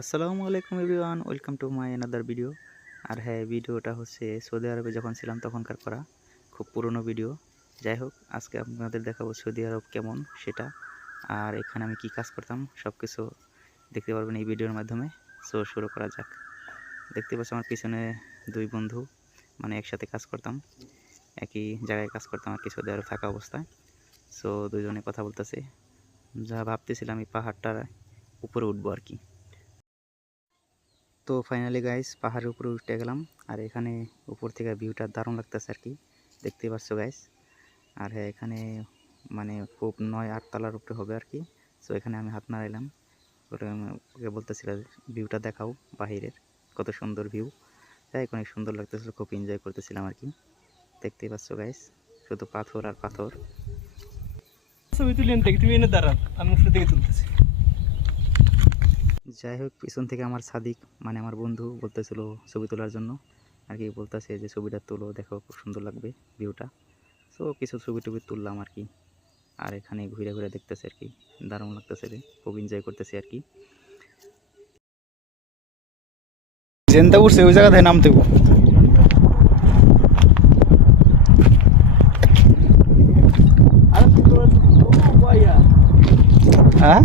আসসালামু আলাইকুম everyone, welcome to my another video আর হ্যাঁ ভিডিওটা হচ্ছে সৌদি আরবে যখন ছিলাম তখনকার করা, খুব পুরনো ভিডিও যাই হোক, আজকে আপনাদের দেখাবো সৌদি আরব কেমন সেটা, আর এখানে আমি কি কাজ করতাম সব কিছু দেখতে পারবেন এই ভিডিওর মাধ্যমে। সো শুরু করা যাক। দেখতে পাচ্ছি আমার পিছনে দুই বন্ধু মানে একসাথে কাজ করতাম। একই জায়গায় কাজ করতাম আর কি, সৌদি আরব থাকা অবস্থায়। সো দুজনে কথা বলতেছে। যা ভাবতেছিলাম এই পাহাড়টার উপরে উঠবো আর কি। তো ফাইনালি গাইস পাহাড়ের উপরে উঠে গেলাম। আর এখানে উপর থেকে ভিউটা দারুণ লাগতেছে আর কি। দেখতেই পাচ্ছ গাইস আর হ্যাঁ এখানে মানে খুব নয় আট তলার উপরে হবে আর কি। সো এখানে আমি হাত নাড়াইলাম। ওকে বলতেছিলাম ভিউটা দেখাও বাহিরের। কত সুন্দর ভিউ তাই অনেক সুন্দর লাগতেছিল, খুব এনজয় করতেছিলাম আর কি। দেখতেই পাচ্ছ গাইস শুধু পাথর আর পাথর। ছবি তুলেন এনে দাঁড়ান আমি উপর থেকে তুলতেছি। যাই হোক পিছন থেকে আমার সাদিক মানে আমার বন্ধু বলতেছিল ছবি তোলার জন্য। আর কি বলতেছে যে ছবিটা তুলো দেখো খুব সুন্দর লাগবে ভিউটা সো কিছু ছবি টবি তুললাম আর কি। আর এখানে ঘুরে ঘুরে দেখতেছে আর কি। দারুণ লাগতেছে রে খুব এনজয় করতেছে আর কি। জেনটা উঠছে ওই জায়গা থেকে নামতে হ্যাঁ?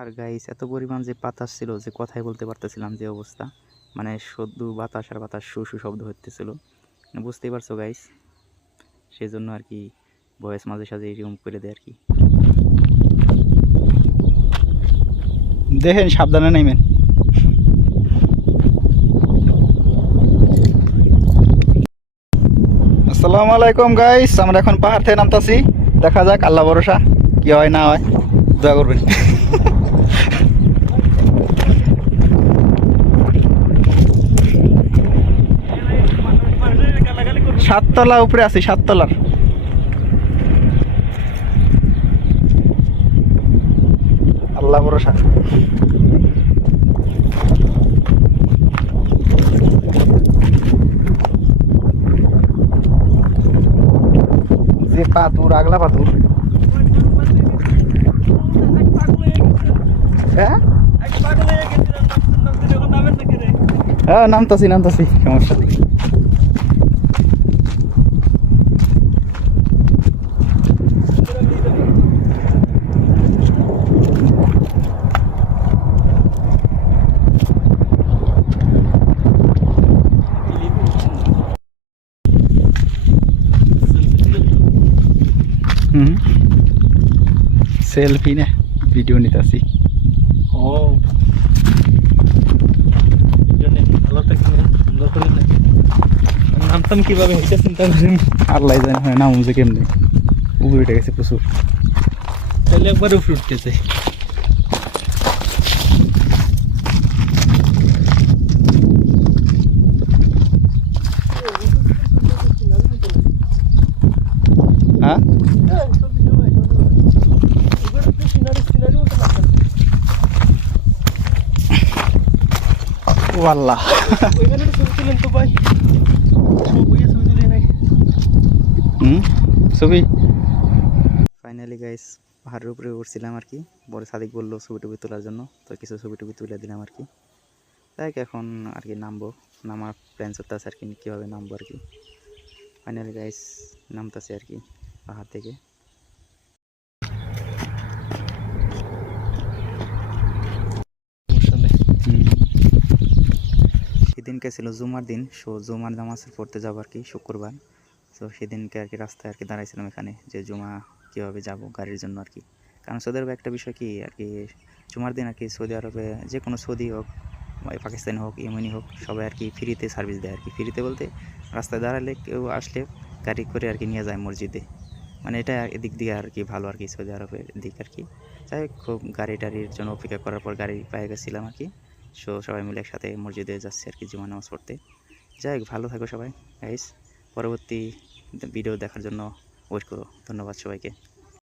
আর গাইস এত পরিমাণ যে বাতাস ছিল, যে কথাই বলতে পারতেছিলাম যে অবস্থা মানে সদ্য বাতাস আর বাতাস শু শু শব্দ হতেছিল মানে বুঝতেই পারছ গাইস সেই জন্য আর কি ভয়েস মাঝে সাঝে এরকম করে দেয় আর কি। দেখেন, সাবধানে নেমেন আসসালামু আলাইকুম গাইস আমরা এখন পাহাড় থেকে নামতাছি। দেখা যাক, আল্লাহ ভরসা। কি হয়, না হয়। দোয়া করবেন। সাততলা উপরে আছি, সাততলার। আল্লাহ ভরসা যে পাথর আগলা পাথর হ্যাঁ? হ্যাঁ নামতাছি নামতাছি সমস্যা নেই। হুম। সেলফি না ভিডিও নিতেছি। ও। নামতাম কীভাবে এটা চিন্তা করেন। আল্লাহ জানি হয় না মুঝে কেমনি। উপরে উঠে গেছে প্রচুর। তাহলে একবার উপরে উঠতে ও আল্লাহ ছবি? ফাইনালি গাইস পাহাড়ের উপরে উঠছিলাম আর কি। বড় সাদিক বলল ছবি টবি তোলার জন্য তো কিছু ছবি টবি তুলে দিলাম আর কি। তাই এখন আর কি নামবো। নামার প্ল্যান চলতে আছে আর কি কীভাবে নামবো আর কি। ফাইনালি গাইস নামতেছে আর কি পাহাড় থেকে সমস্যা নেই সেদিনকে ছিল জুমার দিন সো জুমার নামাজ পড়তে যাব আর কি শুক্রবার। তো সেদিনকে আর কি রাস্তায় আর কি দাঁড়াইছিলাম এখানে যে জুমা কীভাবে যাব গাড়ির জন্য আর কি। কারণ সৌদি আরবে একটা বিষয় কি আর কি, জুমার দিন আর কি সৌদি আরবে যে কোনো সৌদি হোক পাকিস্তানি হোক ইমনি হোক, সবাই আর কি ফ্রিতে সার্ভিস দেয় আর কি। ফ্রিতে বলতে রাস্তায় দাঁড়ালে কেউ আসলে গাড়ি করে আর কি নিয়ে যায় মসজিদে। মানে এটা এদিক দিয়ে আর কি ভালো আর কি সৌদি আরবের দিক আর কি। যাই হোক, খুব গাড়ি টাড়ির জন্য অপেক্ষা করার পর গাড়ি পেয়ে গেছিলাম আর কি। সো সবাই মিলে একসাথে মসজিদে যাচ্ছি আর কি জুমা নামাজ পড়তে। যাই ভালো থাকো সবাই গাইস পরবর্তী ভিডিও দেখার জন্য ওয়েট করো। ধন্যবাদ সবাইকে।